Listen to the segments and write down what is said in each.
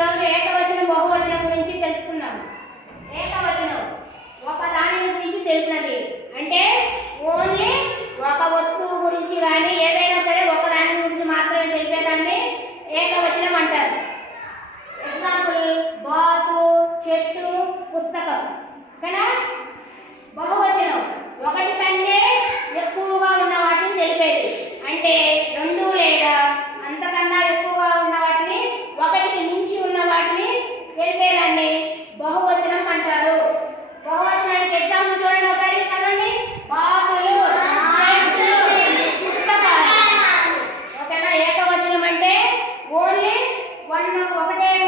Então, quem é వాళ్ళు ఒకటే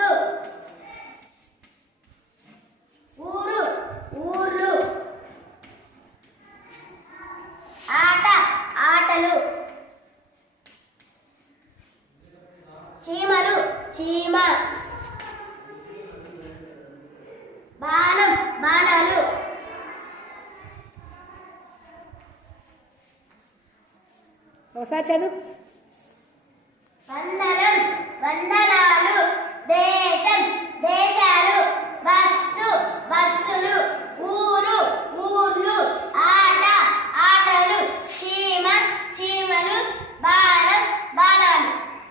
చీమలు. చీమలు చీమ. బాణం బాణాలు. ఒకసారి చదువు. వందనం వందనం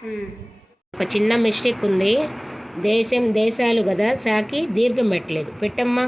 ఒక చిన్న మిస్టేక్ ఉంది. దేశం దేశాలు కదా సాకి దీర్ఘం పెట్టలేదు. పెట్టమ్మా.